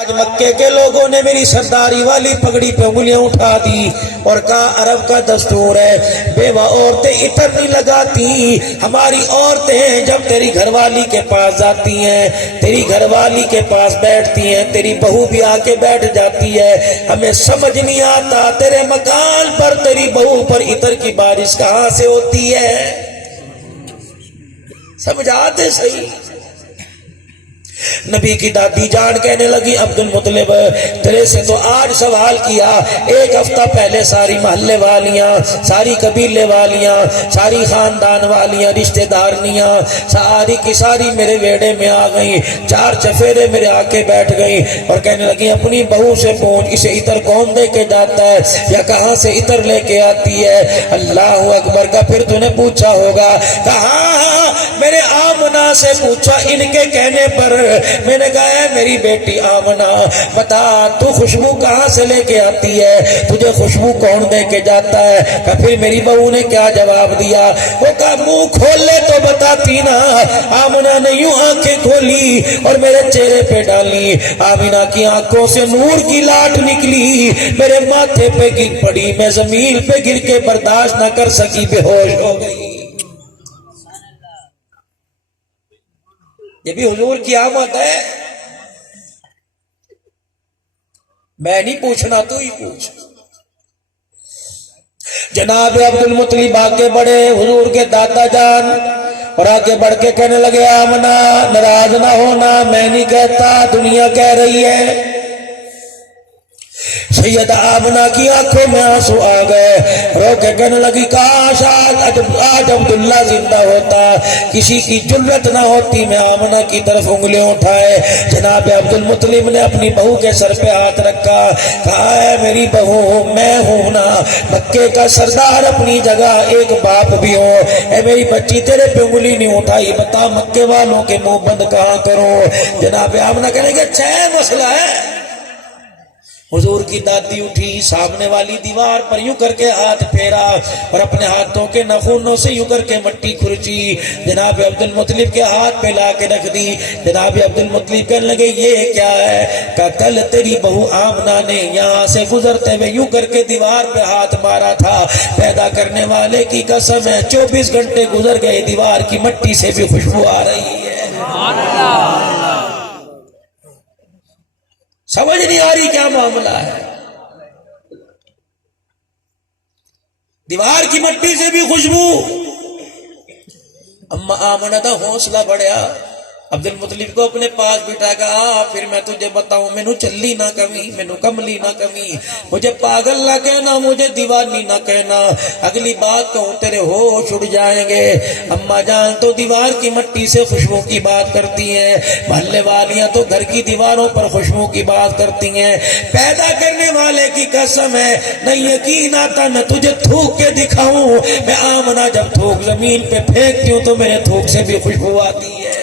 آج مکے کے لوگوں نے میری سرداری والی پگڑی پہ انگلیاں اٹھا دی اور کہا عرب کا دستور ہے بیوہ عورتیں عطر نہیں لگاتی. ہماری عورتیں جب تیری گھر والی کے پاس جاتی ہیں، تیری گھر والی کے پاس بیٹھتی ہیں، تیری بہو بھی آ کے بیٹھ جاتی ہے، ہمیں سمجھ نہیں آتا تیرے مکان پر تیری بہو پر عطر کی بارش کہاں سے ہوتی ہے. سمجھاتے صحیح. نبی کی دادی جان کہنے لگی عبد المطلب تیرے سے تو آج سوال کیا، ایک ہفتہ پہلے ساری محلے والیاں، ساری قبیلے والیاں، ساری خاندان والیاں، رشتہ دارنیاں ساری کی ساری میرے ویڑے میں آ گئیں، چار چفیرے میرے آ کے بیٹھ گئیں اور کہنے لگی اپنی بہو سے پوچھ اسے عطر کون دے کے جاتا ہے یا کہاں سے عطر لے کے آتی ہے. اللہ اکبر کا پھر تو نے پوچھا ہوگا. کہاں میرے آمنہ سے پوچھا. ان کے کہنے پر میں نے کہا ہے میری بیٹی آمنہ بتا تو خوشبو کہاں سے لے کے آتی ہے، تجھے خوشبو کون دے کے جاتا ہے. کہ پھر میری بہو نے کیا جواب دیا، وہ کہا منہ کھول لے تو بتاتی نا. آمنہ نے یوں آنکھیں کھولی اور میرے چہرے پہ ڈالی. آمنہ کی آنکھوں سے نور کی لاٹ نکلی، میرے ماتھے پہ گر پڑی، میں زمین پہ گر کے برداشت نہ کر سکی، بے ہوش ہو گئی. یہ بھی حضور کی آمد ہے. میں نہیں پوچھنا تو ہی پوچھ. جناب عبد المطلب آگے بڑھے حضور کے دادا جان اور آگے بڑھ کے کہنے لگے آمنہ ناراض نہ ہونا، میں نہیں کہتا دنیا کہہ رہی ہے. سیدہ آمنہ کی آنکھوں میں آنسو آ گئے، رو کے کہنے لگی کاش آج عبداللہ زندہ ہوتا، کسی کی جرت نہ ہوتی میں آمنہ کی طرف انگلیاں اٹھائے. جناب عبد المطلب نے اپنی بہو کے سر پہ ہاتھ رکھا، کہا ہے میری بہو میں ہوں نا مکے کا سردار، اپنی جگہ ایک باپ بھی ہو. اے میری بچی تیرے پہ انگلی نہیں اٹھائی، بتا مکے والوں کے منہ بند کہاں کرو. جناب آمنہ کہنے کہ اچھا ہے مسئلہ ہے. حضور کی دادی اٹھی، سامنے والی دیوار پر یوں کر کے ہاتھ پھیرا اور اپنے ہاتھوں کے ناخنوں سے یوں کر کے مٹی کھرچی، جناب عبد المطلب کے ہاتھ پہ لا کے رکھ دی. جناب عبد المطلب کہنے لگے یہ کیا ہے؟ کہ کل تیری بہو آمنہ نے یہاں سے گزرتے ہوئے یوں کر کے دیوار پہ ہاتھ مارا تھا. پیدا کرنے والے کی قسم ہے 24 گھنٹے گزر گئے، دیوار کی مٹی سے بھی خوشبو آ رہی ہے. سمجھ نہیں آ رہی کیا معاملہ ہے. دیوار کی مٹی سے بھی خوشبو. اما آمنہ کا حوصلہ بڑھیا، عبد المطلب کو اپنے پاس بٹھا کہا پھر میں تجھے بتاؤں مینو چلی نہ کمی، مینو کملی نہ کمی، مجھے پاگل نہ کہنا، مجھے دیوانی نہ کہنا، اگلی بات کہوں تیرے ہوش اڑ جائیں گے. اما جان تو دیوار کی مٹی سے خوشبو کی بات کرتی ہیں، محلے والیاں تو گھر کی دیواروں پر خوشبو کی بات کرتی ہیں. پیدا کرنے والے کی قسم ہے نہیں یقین آتا میں تجھے تھوک کے دکھاؤں. میں آمنہ جب تھوک زمین پہ پھینکتی ہوں تو میرے تھوک سے بھی خوشبو آتی ہے.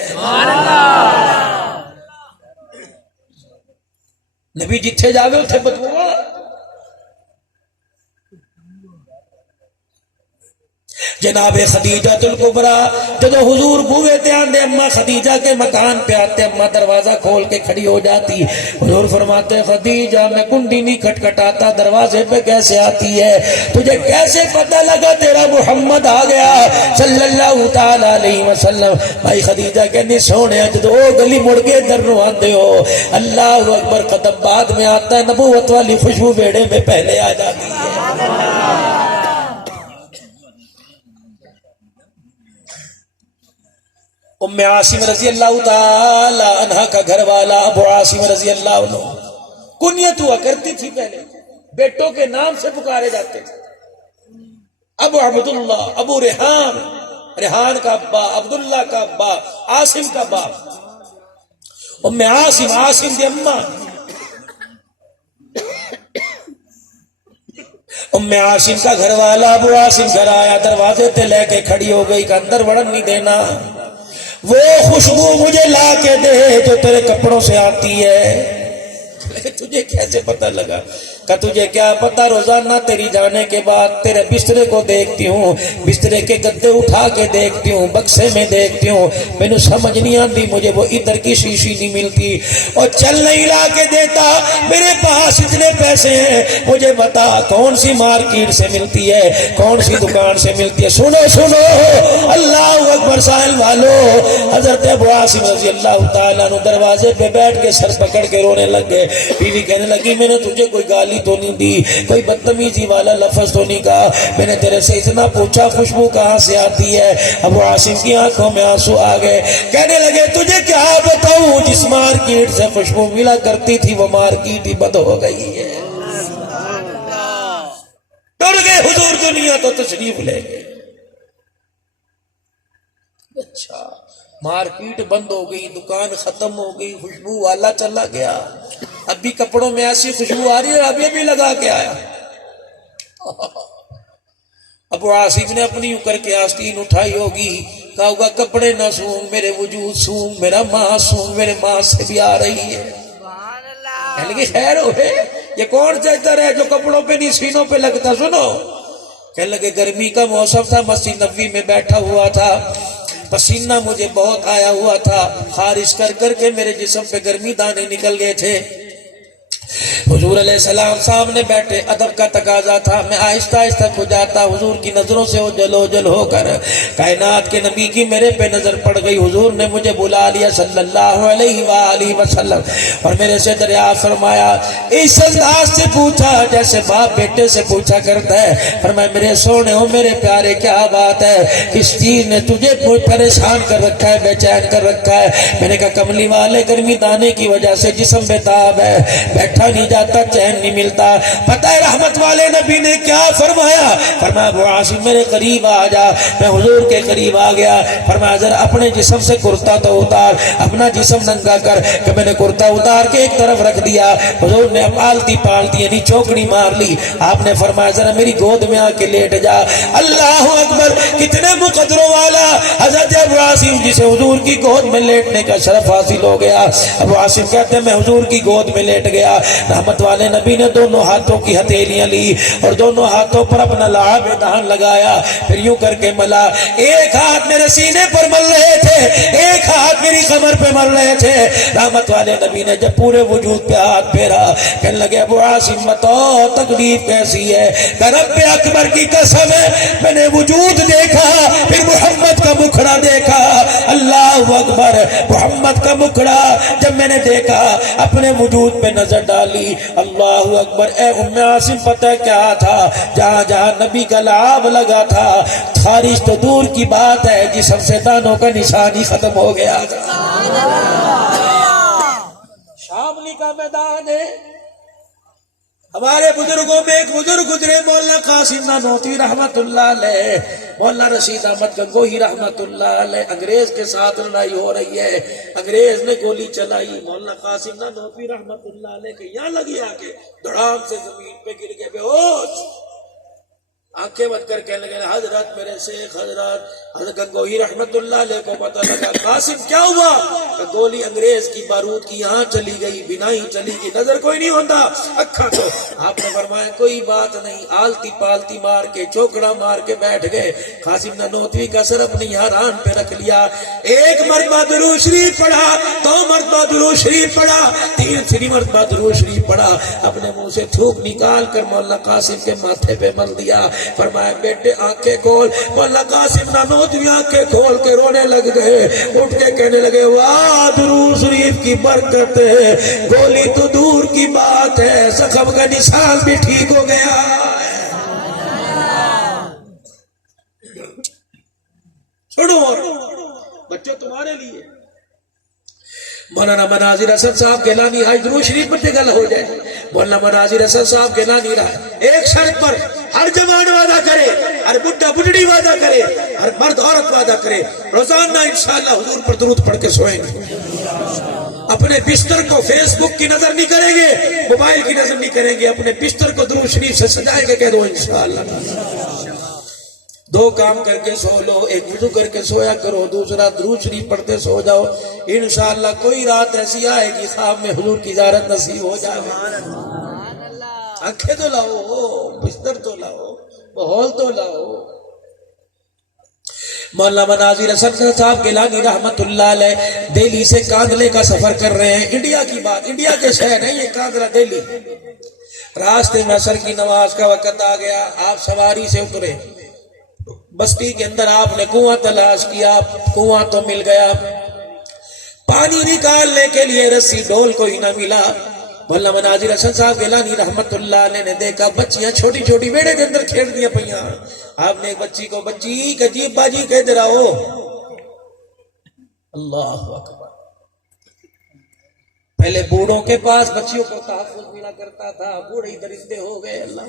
نبی جتھے جاوے اتھے بدبو. جناب خدیجہ الکبریٰ جب حضور بوئے تے آندے اماں خدیجہ کے مکان پہ آتے، اماں دروازہ کھول کے کھڑی ہو جاتی. حضور فرماتے خدیجہ میں کنڈی نہیں کھٹکھٹاتا، دروازے پہ کیسے آتی ہے؟ تجھے کیسے پتہ لگا تیرا محمد آ گیا صلی اللہ تعالی علیہ وسلم؟ بھائی خدیجہ کہنی سونے جدو او گلی مڑ کے در نو آندے ہو اللہ اکبر قدم بعد میں آتا ہے، نبوت والی خوشبو بیڑے میں پہلے آ جاتی ہے. ام عاصم رضی اللہ تعالی عنہ کا گھر والا ابو عاصم رضی اللہ عنہ کنیت ہوا کرتی تھی، پہلے بیٹوں کے نام سے پکارے جاتے تھے. ابو عبداللہ، ابو ریحان، ریحان کا ابا، عبداللہ کا ابا، عاصم کا باپ. ام عاصم، عاصم دی اماں. ام عاصم کا گھر والا ابو عاصم گھر آیا، دروازے تے لے کے کھڑی ہو گئی کہ اندر وڑن نہیں دینا، وہ خوشبو مجھے لا کے دے جو تیرے کپڑوں سے آتی ہے. تجھے کیسے پتہ لگا؟ کہ تجھے کیا پتہ، روزانہ تیری جانے کے بعد تیرے بسترے کو دیکھتی ہوں، بسترے کے گدے اٹھا کے دیکھتی ہوں، بکسے میں دیکھتی ہوں، میں نے سمجھ نہیں آتی، مجھے وہ ادھر کی شیشی نہیں ملتی اور چل نہیں لا کے دیتا، میرے پاس اتنے پیسے ہیں، مجھے بتا کون سی مارکیٹ سے ملتی ہے، کون سی دکان سے ملتی ہے۔ سنو سنو اللہ اکبر سائل والو، حضرت ابو عاصم رضی اللہ تعالیٰ عنہ دروازے پہ بیٹھ کے سر پکڑ کے رونے لگ گئے۔ بیوی کہنے لگی میں نے تجھے کوئی گالی تو نہیں دی، کوئی بدتمیزی والا لفظ تو نہیں کہا، میں نے تیرے سے اتنا پوچھا خوشبو کہاں سے آتی ہے؟ ابو عاصم کی آنکھوں میں آنسو آ گئے، کہنے لگے تجھے کیا بتاؤں، جس مارکیٹ سے خوشبو ملا کرتی تھی وہ مارکیٹ ہی بند ہو گئی ہے۔ ڈر گئے حضور دنیا تو تشریف لے گئے۔ اچھا مارکیٹ بند ہو گئی، دکان ختم ہو گئی، خوشبو والا چلا گیا، اب بھی کپڑوں میں ایسی خوشبو آ رہی ہے، ابھی بھی لگا کے آیا۔ ابو عاصم نے اپنی اوپر کے آستین اٹھائی ہوگی، کہا ہوگا کپڑے نہ سونگ میرے وجود سونگ، میرا ماں سونگ میرے ماں سے بھی آ رہی ہے۔ کہنے لگے خیر ہوئے، یہ کون چاہتا ہے جو کپڑوں پہ نہیں سینوں پہ لگتا؟ سنو، کہنے لگے گرمی کا موسم تھا، مسجد نبوی میں بیٹھا ہوا تھا، پسینہ مجھے بہت آیا ہوا تھا، خارش کر کر کے میرے جسم پہ گرمی دانے نکل گئے تھے۔ حضور علیہ السلام سامنے بیٹھے، ادب کا تقاضا تھا، میں آہستہ آہستہ کھو جاتا، حضور کی نظروں سے اوجل ہو کر کائنات کے نبی کی میرے پہ نظر پڑ گئی، حضور نے مجھے بلا لیا صلی اللہ علیہ وآلہ وسلم اور میرے سے دریافت فرمایا، اس انداز سے پوچھا جیسے باپ بیٹے سے پوچھا کرتا ہے، فرمایا میرے سونے ہو میرے پیارے کیا بات ہے، کس چیز نے تجھے پریشان کر رکھا ہے، بے چین کر رکھا ہے؟ میں نے کہا کملی والے گرمی دانے کی وجہ سے جسم بے تاب ہے، بیٹھا نہیں جاتا، چین نہیں ملتا۔ پتہ ہے رحمت والے نبی نے کیا فرمایا؟ فرمایا ابو عاصم میرے قریب آ جا۔ میں حضور کے قریب آ گیا، فرمایا ذرا اپنے جسم سے کرتا تو اتار، اپنا جسم ننگا کر، کہ میں نے کرتا اتار کے ایک طرف رکھ دیا، حضور نے پالتی پالتی یعنی چوکڑی مار لی، آپ نے فرمایا ذرا میری گود میں آ کے لیٹ جا۔ اللہ اکبر، کتنے مقدروں والا حضرت ابو عاصم جسے حضور کی گود میں لیٹنے کا شرف حاصل ہو گیا۔ ابو عاصم کہتے ہیں میں حضور کی گود میں لیٹ گیا، رحمت والے نبی نے دونوں ہاتھوں کی ہتھیلیاں لی اور دونوں ہاتھوں پر اپنا لعاب دہن لگایا، پھر یوں کر کے ملا، ایک ہاتھ میرے سینے پر مل رہے تھے، ایک ہاتھ میری کمر پہ مل رہے تھے۔ رحمت والے نبی نے جب پورے وجود پہ ہاتھ پھیرا، کہنے لگے ابو عاصم بتاؤ تکلیف کیسی ہے؟ کہ رب اکبر کی قسم ہے میں نے وجود دیکھا، پھر محمد کا مکھڑا دیکھا، اللہ اکبر، محمد کا مکھڑا جب میں نے دیکھا اپنے وجود پہ نظر ڈالی، اللہ اکبر، اے ام عاصم پتہ کیا تھا؟ جہاں جہاں نبی کا لعاب لگا تھا خارش تو دور کی بات ہے، جسم سے دانوں کا نشان ہی ختم ہو گیا تھا۔ شاملی کا میدان ہے، ہمارے بزرگوں میں ایک بزرگ گزرے مولانا قاسم نانوتوی رحمت اللہ علیہ، مولانا رشید احمد گنگوہی رحمت اللہ علیہ، انگریز کے ساتھ لڑائی ہو رہی ہے، انگریز نے گولی چلائی، مولانا قاسم نانوتوی رحمت اللہ علیہ کے یہاں لگی آ کے دھڑام سے زمین پہ گر گئے، بے ہوش، آنکھیں بند کر کہنے لگے حضرت میرے شیخ حضرت گنگوہی رحمت اللہ علیہ کو پتہ لگا، قاسم کیا ہوا؟ کہ گولی انگریز کی بارود کی یہاں چلی گئی، بنائی چلی گئی، نظر کوئی نہیں ہوتا، اکھا تو آپ نے فرمایا کوئی بات نہیں، آلتی پالتی مار کے چوکڑا مار کے بیٹھ گئے۔ قاسم نانوتوی کا سر اپنی ہران پہ رکھ لیا، ایک مرتبہ درود شریف پڑھا، دو مرتبہ درود شریف پڑھا، تین مرتبہ درود شریف پڑھا، اپنے منہ سے تھوک نکال کر مولانا قاسم کے ماتھے پہ مل دیا، فرمایا بیٹے آنکھیں کھول۔ مولانا قاسم نانوتوی آنکھیں کھول کے رونے لگ گئے، اٹھ کے کہنے لگے واہ درود شریف کی برکت ہے، گولی تو دور کی بات ہے، زخم کا نشان بھی ٹھیک ہو گیا۔ چھوڑو بچوں تمہارے لیے مولانا مناظر اسد صاحب کے لانی آج درود شریف پر گل ہو جائے، مولانا مناظر اسد صاحب کے لانی رہا ایک شرط پر ہر جوان وعدہ کرے، ہر بڈھا بڈھڑی وعدہ کرے، ہر مرد عورت وعدہ کرے، روزانہ انشاءاللہ حضور پر درود پڑھ کے سوئیں گے، اپنے بستر کو فیس بک کی نظر نہیں کریں گے، موبائل کی نظر نہیں کریں گے، اپنے بستر کو درود شریف سے سجائیں گے، کہہ دو انشاءاللہ۔ دو کام کر کے سو لو، ایک وضو کر کے سویا کرو، دوسرا درود شریف پڑھتے سو جاؤ، انشاءاللہ کوئی رات ایسی آئے گی خواب میں حضور کی زیارت نصیب ہو جائے گی۔ آنکھیں تو لاؤ، بستر تو لاؤ، ماحول تو لاؤ۔ مولانا مناظر حسن صاحب گیلانی رحمت اللہ علیہ دہلی سے کاندلے کا سفر کر رہے ہیں، انڈیا کی بات، انڈیا کے شہر ہے یہ کاندلہ دہلی۔ راستے میں عصر کی نماز کا وقت آ گیا، آپ سواری سے اترے، بستی کے اندر آپ نے کنواں تلاش کیا، کنواں تو مل گیا، پانی نکالنے کے لیے رسی ڈول کوئی نہ ملا۔ مولانا مناظر حسن صاحب گیلانی رحمت اللہ علیہ نے دیکھا بچیاں چھوٹی چھوٹی بیڑے کے اندر کھیل دیا پئیاں۔ آپ نے ایک بچی کو، بچی کجیب باجی کہہ دے رہا ہو، اللہ اکبر۔ پہلے بوڑھوں کے پاس بچیوں کو تحفظ ملا کرتا تھا، بوڑھے ہی درندے ہو گئے۔ اللہ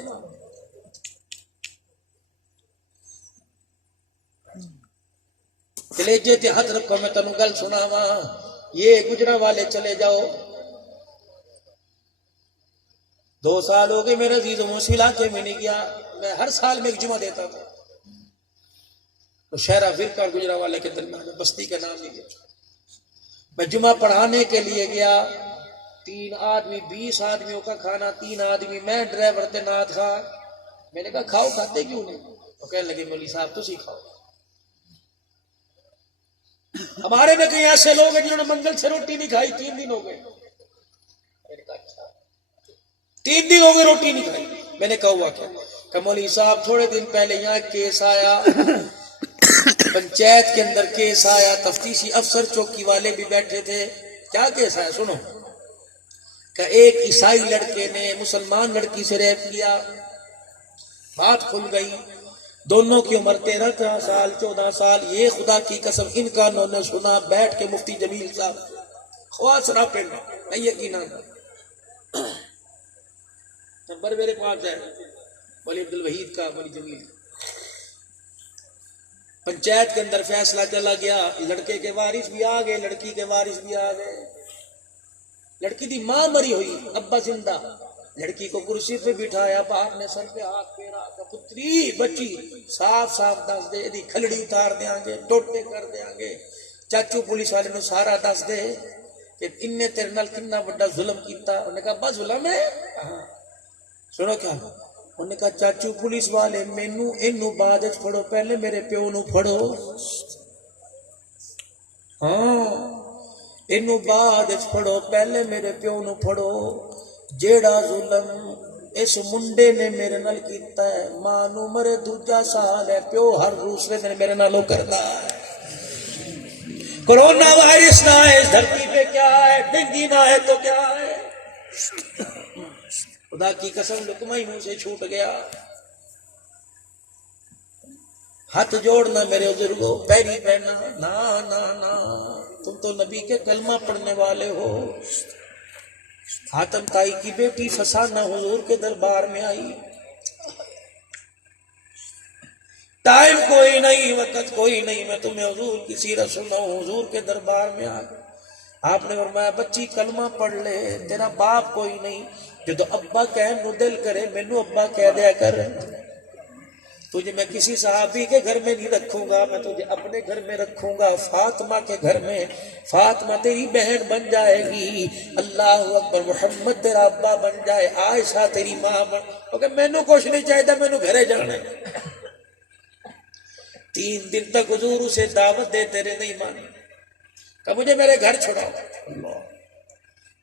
کلیجے تے ہاتھ رکھو، میں تنوں گل سناواں، یہ گجرا والے چلے جاؤ۔ 2 سال ہو گئے میرے عزیزوں، اس علاقے میں نہیں گیا، میں ہر سال میں ایک جمعہ دیتا تھا، تو شہرہ فرقہ اور گجرا والے کے درمیان میں، بستی کا نام نہیں گیا۔ میں جمعہ پڑھانے کے لیے گیا، 3 آدمی 20 آدمیوں کا کھانا، 3 آدمی میں، ڈرائیور تے نات خان۔ میں نے کہا کھاؤ، کھاتے کیوں نہیں؟ وہ کہنے لگے مولوی صاحب تسی کھاؤ۔ ہمارے میں کئی ایسے لوگ ہیں جنہوں نے منگل سے روٹی نہیں کھائی، 3 دن ہو گئے۔ میں نے کہا اچھا، 3 دن ہو گئے روٹی نہیں کھائی۔ میں نے کہا ہوا کیا؟ کہ مولوی صاحب تھوڑے دن پہلے یہاں کیس آیا، پنچایت کے اندر کیس آیا، تفتیشی افسر چوکی والے بھی بیٹھے تھے۔ کیا کیس آیا سنو، کہ ایک عیسائی لڑکے نے مسلمان لڑکی سے ریپ کیا، بات کھل گئی، دونوں کی عمر 13 سال 14 سال۔ یہ خدا کی قسم ان کا انہوں نے سنا بیٹھ کے مفتی جمیل صاحب خواہ سراپے میں، یقینا نمبر میرے پاس ہے، ولی عبد الوحید کا، ولی جمیل۔ پنچایت کے اندر فیصلہ چلا گیا، لڑکے کے وارث بھی آ گئے، لڑکی کے وارث بھی آ گئے۔ لڑکی دی ماں مری ہوئی، ابا زندہ، لڑکی کو کرسی پہ بٹھایا، باپ نے سر پہ ہاتھ پھیرا، کہ پتری بچی صاف صاف دس دے، دی کھلڑی اتار دیاں گے، ٹوٹے کر دیاں گے۔ چاچو پولیس والے نے سارا دس دے کہ ان نے تیرے نال کتنا بڑا ظلم کیتا۔ انہوں نے کہا ابا ظلم ہے؟ سنو کیا انہوں نے کہا، چاچو پولیس والے مینوں اینوں بعد وچ پھڑو، پہلے میرے پیو نو پھڑو۔ ہاں اینوں بعد وچ پھڑو، پہلے میرے پیو نو پھڑو۔ جیڑا ظلم اس منڈے نے میرے نال کیتا ہے، ماں نو مرے دوجا سال ہے، پیو ہر دوسرے دن میرے نالوں کردا ہے۔ کرونا وائرس نہ ہے اس دھرتی پہ کیا ہے، ڈینگی نہ ہے تو کیا ہے۔ خدا کی قسم لقمہ ہی منہ سے چھوٹ گیا۔ ہاتھ جوڑنا میرے بزرگوں، پیری پہنا، نا نا نا، تم تو نبی کے کلمہ پڑھنے والے ہو۔ حاتم تائی کی بیٹی فسانہ حضور کے دربار میں آئی، ٹائم کوئی نہیں، وقت کوئی نہیں، میں تمہیں حضور کی سیرت سناؤں۔ حضور کے دربار میں آ گئی، آپ نے فرمایا بچی کلمہ پڑھ لے، تیرا باپ کوئی نہیں، جو ابا کہن نو دل کرے مینو ابا کہہ دیا کر۔ تجھے میں کسی صحابی کے گھر میں نہیں رکھوں گا، میں تجھے اپنے گھر میں رکھوں گا، فاطمہ کے گھر میں۔ فاطمہ تیری بہن بن جائے گی، اللہ اکبر، محمد تیرا ابا بن جائے، عائشہ تیری ماں بن۔ کیونکہ مینو کچھ نہیں چاہیے، مینو گھرے جانا ہے۔ 3 دن تک حضور اسے دعوت دیتے رہے، نہیں مانے، کہ مجھے میرے گھر چھڑاؤ۔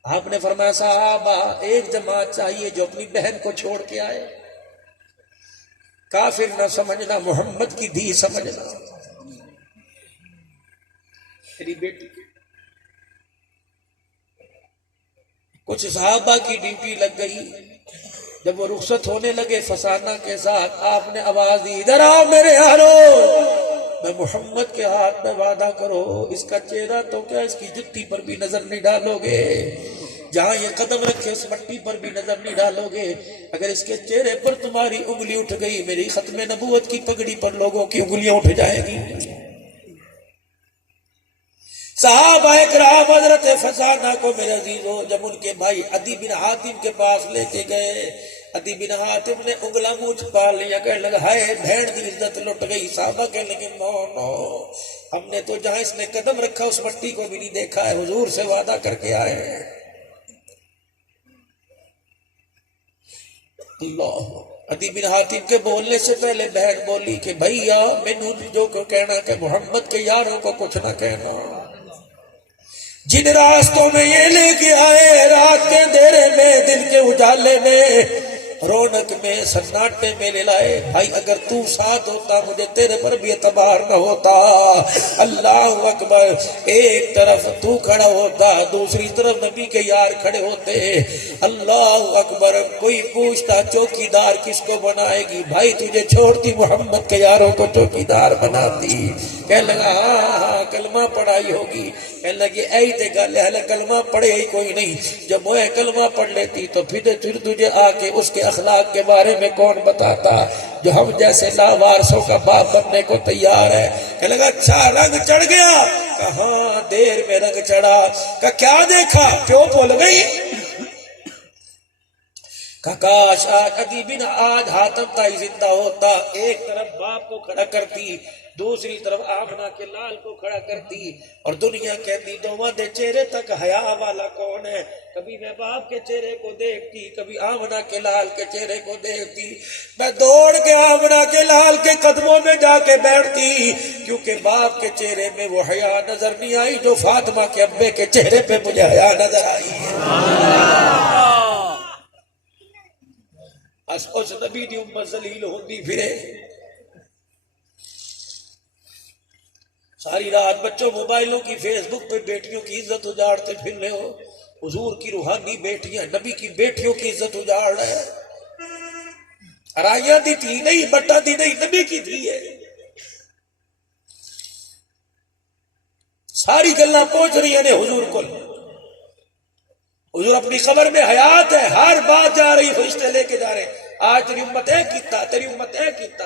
آپ نے فرمایا صحابہ ایک جماعت چاہیے جو اپنی بہن کو چھوڑ کے آئے، کافر نہ سمجھنا، محمد کی دھی سمجھنا۔ میری بیٹی، کچھ صحابہ کی ڈیوٹی لگ گئی، جب وہ رخصت ہونے لگے فسانہ کے ساتھ، آپ نے آواز دی ادھر آؤ میرے یارو، میں محمد کے ہاتھ میں وعدہ کرو اس کا چہرہ تو کیا اس کی جتی پر بھی نظر نہیں ڈالو گے، جہاں یہ قدم رکھے اس مٹی پر بھی نظر نہیں ڈالو گے، اگر اس کے چہرے پر تمہاری انگلی اٹھ گئی میری ختم نبوت کی پگڑی پر لوگوں کی انگلیاں اٹھ جائیں گی۔ صحابہ اکرام حضرت فسانہ کو میرے عزیزو جب ان کے بھائی عدی بن حاتم کے پاس لے کے گئے، عدی بن حاتم نے انگلا منہ چھپا لیا، کہنے لگا ہائے بہن کی عزت لٹ گئی۔ صحابہ کہنے لگے نو نو، ہم نے تو جہاں اس نے قدم رکھا اس مٹی کو بھی نہیں دیکھا ہے، حضور سے وعدہ کر کے آئے ہیں۔ اللہ، عدی بن حاتم کے بولنے سے پہلے بہن بولی کہ بھئیا مینوں جو کو کہنا کہ محمد کے یاروں کو کچھ نہ کہنا، جن راستوں میں یہ لے کے آئے، رات کے اندھیرے میں دن کے اجالے میں رونق میں سناٹے میں لے لائے، بھائی اگر تو ساتھ ہوتا مجھے تیرے پر بھی اعتبار نہ ہوتا۔ اللہ اکبر، ایک طرف تو کھڑا ہوتا، دوسری طرف نبی کے یار کھڑے ہوتے۔ اللہ اکبر، کوئی پوچھتا چوکی دار کس کو بنائے گی؟ بھائی تجھے چھوڑتی محمد کے یاروں کو چوکی دار بناتی۔ کہنے لگا ہاں ہاں کلمہ پڑھائی ہوگی۔ کہنے لگے ایہی تے گل ہے، کلمہ پڑھے ہی کوئی نہیں، جب وہ کلمہ پڑھ لیتی تو پھر تجھے آ کے اس کے اخلاق کے بارے میں کون بتاتا جو ہم جیسے لاوارثوں کا باپ بننے کو تیار ہے۔ کہنے لگا اچھا رنگ چڑھ گیا؟ کہاں دیر میں رنگ چڑھا۔ کہ کیا دیکھا؟ پیو بول گئی۔ کاش آج عدی بن آج حاتم تائی زندہ ہوتا، ایک طرف باپ کو کھڑا کرتی، دوسری طرف آمنہ کے لال کو کھڑا کرتی، اور دنیا کہتی دوواں دے چہرے تک حیا والا کون ہے؟ کبھی میں باپ کے چہرے کو دیکھتی، کبھی آمنہ کے لال کے چہرے کو دیکھتی، میں دوڑ کے آمنہ کے لال کے قدموں میں جا کے بیٹھتی، کیونکہ باپ کے چہرے میں وہ حیا نظر نہیں آئی جو فاطمہ کے ابے کے چہرے پہ مجھے حیا نظر آئی ہے۔ اس نبی دی امت ذلیل ہوندی پھرے، ساری رات بچوں موبائلوں کی فیس بک پہ بیٹیوں کی عزت اجاڑتے پھر رہے ہو۔ حضور کی روحانی بیٹیاں نبی کی بیٹیوں کی عزت اجاڑ رہے ہیں۔ ارائیاں دی تھی نہیں، بٹا دی نہیں، نبی کی تھی ہے۔ ساری گلاں پہنچ رہی ہیں حضور کو۔ حضور اپنی قبر میں حیات ہے، ہر بات جا رہی، فرشتے لے کے جا رہے ہیں۔ آج تیری امت ہے کیتا، تیری امت ہے کیتا۔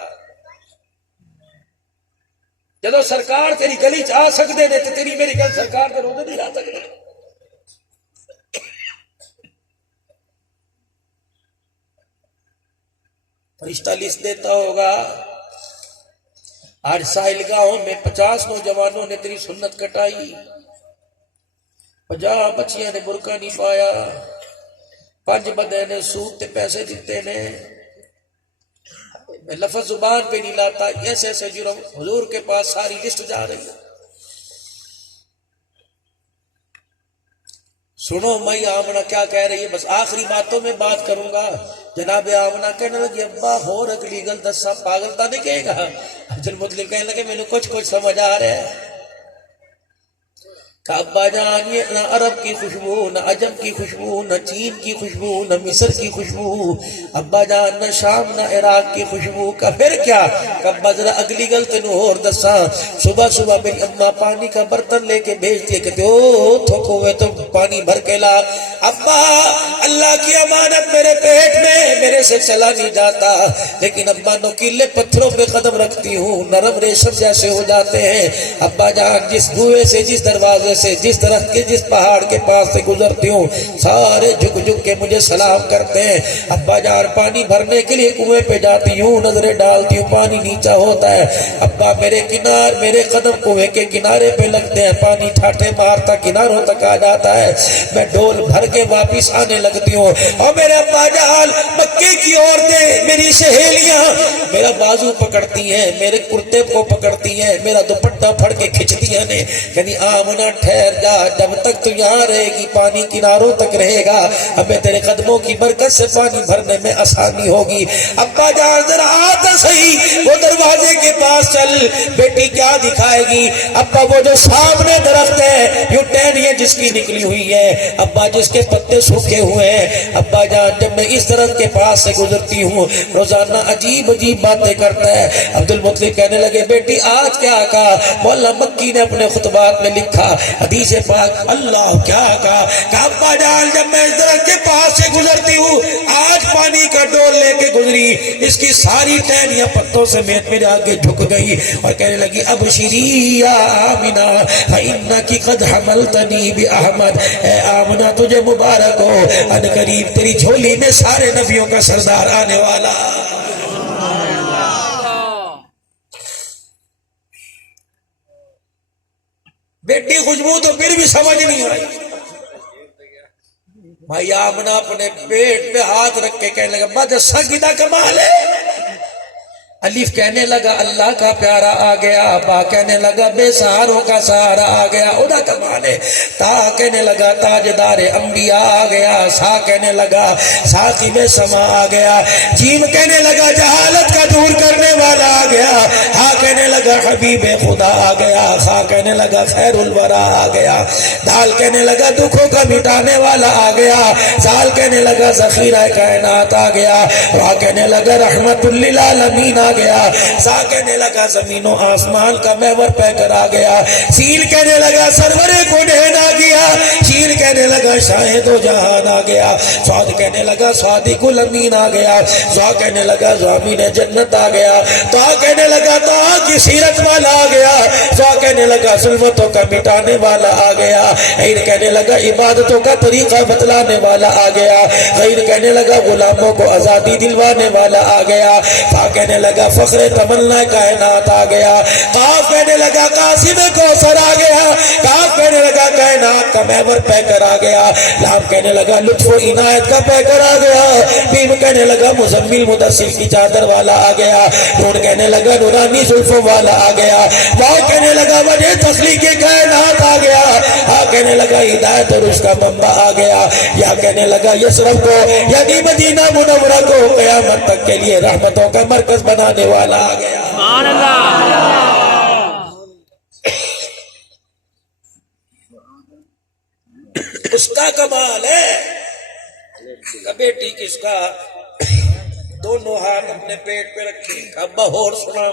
جدو سرکار تیری گلی چ آ سکتے نے تو تیری میری گل سرکار کے روزے نہیں آ سکتے۔ فرشتہ لسٹ دیتا ہوگا آج ساحل گاہوں میں 50 نوجوانوں نے تیری سنت کٹائی، 50 بچیاں نے برقع نہیں پایا، 5 بندے نے سود تے پیسے دیتے نے، میں لفظ زبان پہ نہیں لاتا، ایسے ایسے جرم حضور کے پاس ساری لسٹ جا رہی ہے۔ سنو میں آمنہ کیا کہہ رہی ہے، بس آخری باتوں میں بات کروں گا۔ جناب آمنہ کہنے لگی ابا ہور اگلی گل دسا، پاگل تا نہیں کہے گا۔ عبد المطلب کہنے لگے میں نے کچھ سمجھ آ رہا ہے۔ کہ ابا جان یہ نہ عرب کی خوشبو، نہ عجم کی خوشبو، نہ چین کی خوشبو، نہ مصر کی خوشبو، ابا جان نہ شام نہ عراق کی خوشبو، کا پھر کیا؟ کہ ابا ذرا اگلی گل تینوں اور دساں، صبح صبح میری اماں پانی کا برتن لے کے بھیجتی ہے، کہتے او تھوکو ہوئے تو پانی بھر کے لا۔ ابا اللہ کی امانت میرے پیٹ میں میرے سے چلا نہیں جاتا، لیکن ابا نوکیلے پتھروں پہ قدم رکھتی ہوں، نرم ریشم جیسے ہو جاتے ہیں۔ ابا جان جس کنویں سے، جس دروازے سے، جس درخت کے، جس پہاڑ کے پاس سے گزرتی ہوں، سارے جھک جھک کے مجھے سلام کرتے ہیں۔ ابا جان پانی بھرنے کے لیے کنویں پہ جاتی ہوں، نظریں ڈالتی ہوں، پانی نیچا ہوتا ہے۔ ابا میرے قدم کنویں کے کنارے پہ لگتے ہیں، پانی ٹھاٹھے مارتا کناروں تک آ جاتا ہے، میں ڈول بھر کے واپس آنے لگتی ہوں۔ اور میرے ابا جان مکے کی عورتیں، میری سہیلیاں میرا بازو پکڑتی ہیں، میرے کرتے کو پکڑتی ہیں، میرا دوپٹہ پھڑ کے کھچتی ہیں، یعنی آمنہ ٹھہر جا، جب تک تو یہاں رہے گی پانی کناروں تک رہے گا، ہمیں تیرے قدموں کی برکت سے پانی بھرنے میں آسانی ہوگی۔ ابا جان ذرا آتا صحیح، وہ دروازے کے پاس چل، بیٹی کیا دکھائے گی؟ ابا وہ جو سامنے درخت ہے، یوں ٹہنیاں جس کی نکلی ہوئی ہے، ابا جس کے پتے سوکھے ہوئے ہیں۔ ابا جان جب میں اس درخت کے پاس سے گزرتی ہوں، روزانہ عجیب عجیب باتیں کرتا ہے۔ عبد المطلب کہنے لگے بیٹی آج کیا کہا؟ مولا مکی نے اپنے خطبات میں لکھا حدیث پاک، اللہ کیا کہا کہ ابا جان جب میں اس درخت کے پاس سے گزرتی ہوں، آج پانی کا ڈول لے کے گزری، اس کی ساری ٹہنیاں پتوں سمیت میرے آگے جھک گئی اور کہنے لگی ابشری یا آمنہ فإنکی قد حملتنی بأحمد، اے آمنہ تجھے مبارک ہو، ان قریب تیری جھولی میں سارے نبیوں کا سردار آنے والا۔ بیٹی خوشبو تو پھر بھی سمجھ نہیں آئی۔ بھائی آمنہ اپنے پیٹ پہ ہاتھ رکھ کے کہنے لگا بد سگدہ کمال ہے۔ الف کہنے لگا اللہ کا پیارا آ گیا، با کہنے لگا بے سہاروں کا سہارا آ گیا، ادا کمال ہے، تا کہنے لگا تاجدار انبیاء آ گیا، سا کہنے لگا ثاقب سما آ گیا، جیم کہنے لگا جہالت کا دور کرنے والا آ گیا، ہا کہنے لگا حبیب خدا آ گیا، خا کہنے لگا خیر الورا آ گیا، دال کہنے لگا دکھوں کا مٹانے والا آ گیا، زال کہنے لگا ذخیرہ کائنات آ گیا، را کہنے لگا رحمت للعالمین آ گیا، سا کہنے لگا زمین و آسمان کا محور پہ کر آ گیا، سین کہنے لگا سرور کونین آ گیا، شین کہنے لگا شاہد و جہان آ گیا، سعد کہنے لگا صادق الامین آ گیا، زا کہنے لگا ضامن جنت آ گیا، تا کہنے لگا تا کی سیرت والا آ گیا، زا کہنے لگا ظلمتوں کا مٹانے والا آ گیا، عین کہنے لگا عبادتوں کا طریقہ بتلانے والا آ گیا، غیر کہنے لگا غلاموں کو آزادی دلوانے والا آ گیا، تا کہنے لگا فخر تمنا کائنات آ گیا، قاف کہنے لگا قاسم کوثر آ گیا، کاف کہنے لگا کائنات کا محور پہ کر آ گیا، لام کہنے لگا لطف و عنایت کا پہ کر آ گیا، میم کہنے لگا مزمل مدثر کی چادر والا آ گیا، نون کہنے لگا نورانی زلفوں والا آ گیا، واو کہنے لگا وجہ تخلیق کائنات آ گیا، ہا کہنے لگا ہدایت اور اس کا منبع آ گیا، یا کہنے لگا یسرف کو یعنی مدینہ منورہ کو قیامت تک کے لیے رحمتوں کا مرکز بنانے والا آ گیا۔ سبحان اللہ۔ اس کا کمال ہے کہ بیٹی کس کا دونوں ہاتھ اپنے پیٹ پہ رکھے، ابا اور سنا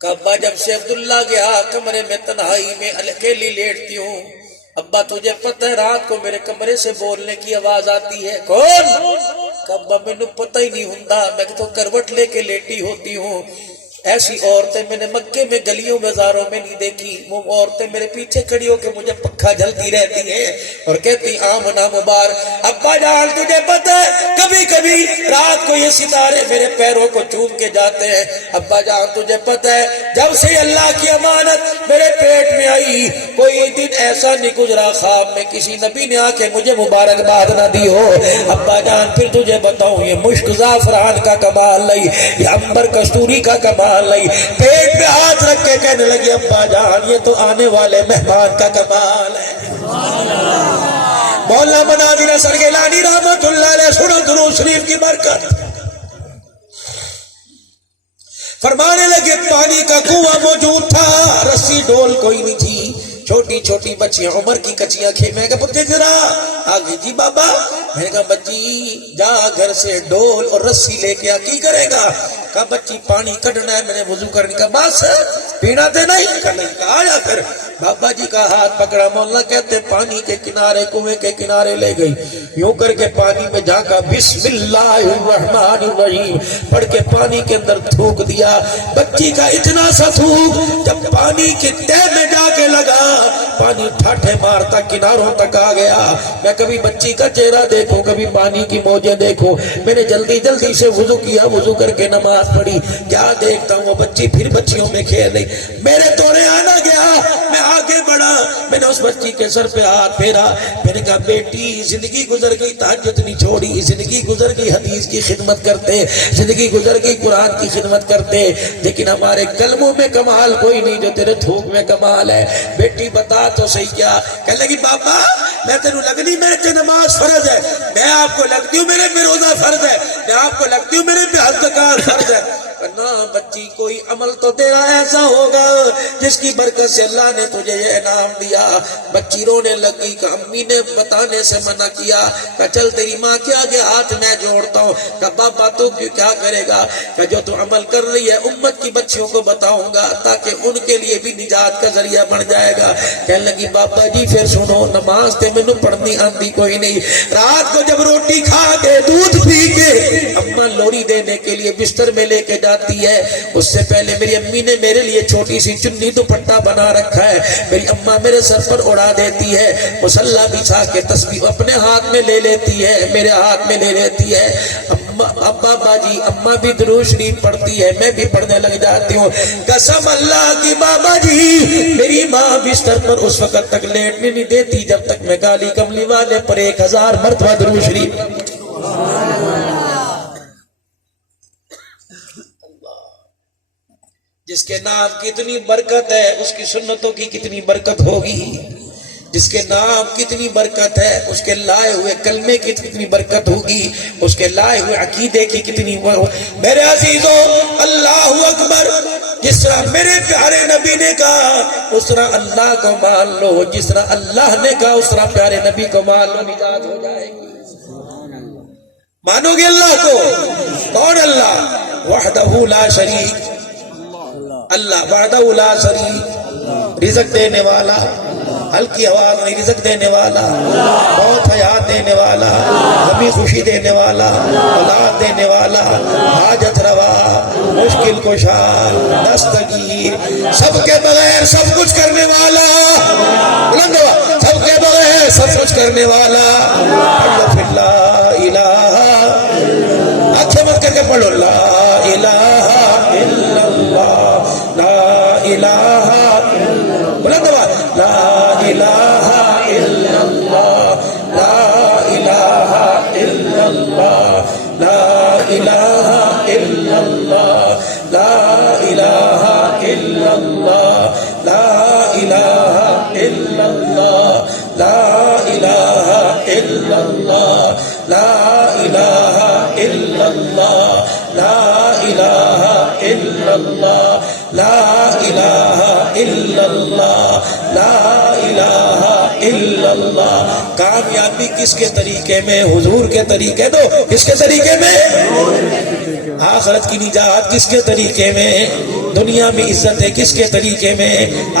کعبہ جب سے عبداللہ گیا کمرے میں تنہائی میں اکیلی لیٹتی ہوں، ابا تجھے پتہ ہے رات کو میرے کمرے سے بولنے کی آواز آتی ہے، کون؟ کعبہ مینوں پتہ ہی نہیں ہوندا، میں تو کروٹ لے کے لیٹی ہوتی ہوں، ایسی عورتیں میں نے مکے میں گلیوں بازاروں میں نہیں دیکھی، وہ عورتیں میرے پیچھے کھڑی ہو کے مجھے پکھا جھلتی رہتی ہیں اور کہتی آمنہ مبارک۔ ابا جان تجھے پتہ ہے کبھی کبھی رات کو یہ ستارے میرے پیروں کو چوم کے جاتے ہیں، ابا جان تجھے پتہ ہے جب سے اللہ کی امانت میرے پیٹ میں آئی کوئی دن ایسا نہیں گزرا خواب میں کسی نبی نے آ کے مجھے مبارکباد نہ دی ہو، ابا جان پھر تجھے بتاؤں یہ مشک زعفران کا کمال نہیں، یہ عنبر کستوری کا کمال نہیں، پیٹ پہ ہاتھ رکھ کے کہنے لگی ابا جان یہ تو آنے والے مہمان کا کمال ہے۔ مولانا مناظر اثر گیلانی رحمت اللہ علیہ سنو درود شریف کی برکت، فرمانے لگے پانی کا کنواں موجود تھا، رسی ڈول کوئی نہیں تھی، چھوٹی چھوٹی بچیاں عمر کی کچیاں کھیل، میں کہا پتہ ذرا آگے جی بابا، میں نے کہا بچی جا گھر سے ڈول اور رسی لے کے کی کرے گا؟ کہا بچی پانی کڈنا ہے، میں نے وضو کرنے کا بس پینا تے نہیں کرنا، کہا آیا پھر بابا جی کا ہاتھ پکڑا، مولانا کہتے پانی کے کنارے کنویں کے کنارے لے گئی، یوں کر کے پانی میں جھانکا، بسم اللہ الرحمن الرحیم پڑھ کے پانی کے اندر تھوک دیا، بچی کا اتنا سا تھوک جب پانی کے تہ میں جا کے لگا پانی ٹھاٹھے مارتا کناروں تک آ گیا، میں کبھی بچی کا چہرہ دیکھوں کبھی پانی کی موجیں دیکھوں، میں نے جلدی جلدی سے وضو کیا، وضو کر کے نماز پڑھی، کیا دیکھتا ہوں وہ بچی پھر بچیوں میں کھیل رہی، میرے توڑے آنا گیا، میں آگے بڑھا، میں نے اس بچی کے سر پہ ہاتھ پھیرا، میں نے کہا بیٹی زندگی گزر گئی تہجد نہیں چھوڑی، زندگی گزر گئی حدیث کی خدمت کرتے، زندگی گزر گئی قرآن کی خدمت کرتے، لیکن ہمارے کلموں میں کمال کوئی نہیں جو تیرے تھوک میں کمال ہے، بیٹی بتا تو صحیح کیا؟ کہنے لگی بابا میں تینوں لگنی میرے پہ نماز فرض ہے، میں آپ کو لگتی ہوں میرے پہ روزہ فرض ہے، میں آپ کو لگتی ہوں میرے پہ حج زکات فرض ہے، نہ بچی کوئی عمل تو تیرا ایسا ہوگا جس کی برکت سے اللہ نے تجھے یہ انعام دیا. بچی رونے لگی کہ امی نے بتانے سے منع کیا کہ چل تیری ماں کے آگے ہاتھ میں جوڑتا ہوں. کہ بابا تو کیا کرے گا؟ کہ جو تو عمل کر رہی ہے امت کی بچیوں کو بتاؤں گا تاکہ ان کے لیے بھی نجات کا ذریعہ بن جائے گا. کہنے لگی بابا جی پھر سنو، نماز تے مینوں پڑھنی آندی کوئی نہیں. رات کو جب روٹی کھا کے دودھ پی کے اماں لوری دینے کے لیے بستر میں لے کے جاتی ہے، اس سے پہلے میری امی نے میرے لیے چھوٹی سی چنی دوپٹہ بنا رکھا ہے. میری اماں میرے سر پر اڑا دیتی ہے، مصلی بچھا کے تسبیح اپنے ہاتھ میں لے لیتی ہے، میرے ہاتھ میں لے لیتی ہے. بابا جی اماں بھی درود شریف پڑھتی ہے، میں بھی پڑھنے لگ جاتی ہوں. قسم اللہ کی بابا جی میری ماں بستر پر اس وقت تک لیٹنے نہیں دیتی جب تک میں کالی کملی والے پر 1000 مرتبہ درود شریف. جس کے نام کی اتنی برکت ہے اس کی سنتوں کی کتنی برکت ہوگی. جس کے نام کتنی برکت ہے اس کے لائے ہوئے کلمے کی کتنی برکت ہوگی، اس کے لائے ہوئے عقیدے کی کتنی. میرے عزیزوں اللہ اکبر، جس طرح میرے پیارے نبی نے کہا اس طرح اللہ کو مان لو، جس طرح اللہ نے کہا اس طرح پیارے نبی کو مان لو، نجات ہو جائے گی. مانو گے اللہ کو؟ کون اللہ؟ وحدہ لا شریک، اللہ وحدہ لا شریک، رزق دینے والا، ہلکی آواز نہیں، رزق دینے والا، بہت حیات دینے والا، غمی خوشی دینے والا، اولاد دینے والا، حاجت روا، مشکل کشا، دستگیر، سب کے بغیر سب کچھ کرنے والا، بلند آواز، سب کے بغیر سب کچھ کرنے والا. لا الہ، اچھے مت کر کے پڑھو، لا الہ الا اللہ، لا الہ، بلند آواز، لا الہ الا اللہ، لا الہ الا اللہ، لا الہ الا اللہ، لا الہ الا اللہ، لا الہ الا اللہ، لا الہ الا اللہ، لا الہ الا اللہ، لا الہ الا اللہ، لا الہ الا اللہ، لا الہ الا اللہ. کامیابی کس کے طریقے میں؟ حضور کے طریقے. دو کس کے طریقے میں؟ آخرت کی نجات کس کے طریقے میں؟ دنیا میں عزتیں کس کے طریقے میں؟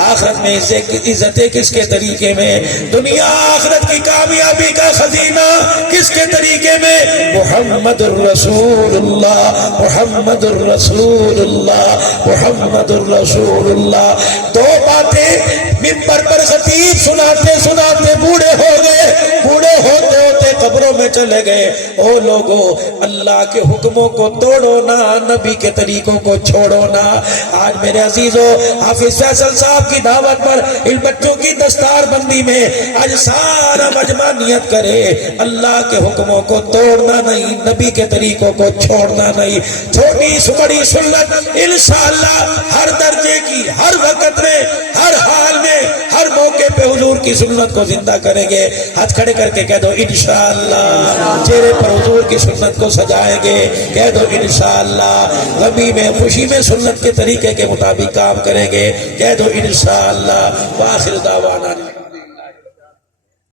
آخرت میں عزتیں کس کے طریقے میں؟ دنیا آخرت کی کامیابی کا خزینہ کس کے طریقے میں؟ محمد الرسول اللہ، محمد الرسول اللہ، محمد الرسول اللہ. دو باتیں منبر پر خطیب سناتے سناتے بوڑھے ہو گئے، بوڑھے ہوتے ہوتے قبروں میں چلے گئے. او لوگو اللہ کے حکموں کو توڑو نہ، نبی کے طریقوں کو چھوڑو نہ. آج میرے عزیزو حافظ فیصل صاحب کی دعوت پر ان بچوں کی دستار بندی میں آج سارا مجمع نیت کرے اللہ کے حکموں کو توڑنا نہیں، نبی کے طریقوں کو چھوڑنا نہیں. چھوٹی سی بڑی سنت انشاءاللہ ہر درجے کی، ہر وقت میں، ہر حال میں، ہر موقع پہ حضور کی سنت کو زندہ کریں گے. ہاتھ کھڑے کر کے کہہ دو انشاءاللہ. چہرے پر حضور کی سنت کو سجائیں گے، کہہ دو انشاءاللہ. غمی میں خوشی میں سنت کے طریقے کے مطابق کام کریں گے، کہہ دو انشاءاللہ. وآخر دعوانا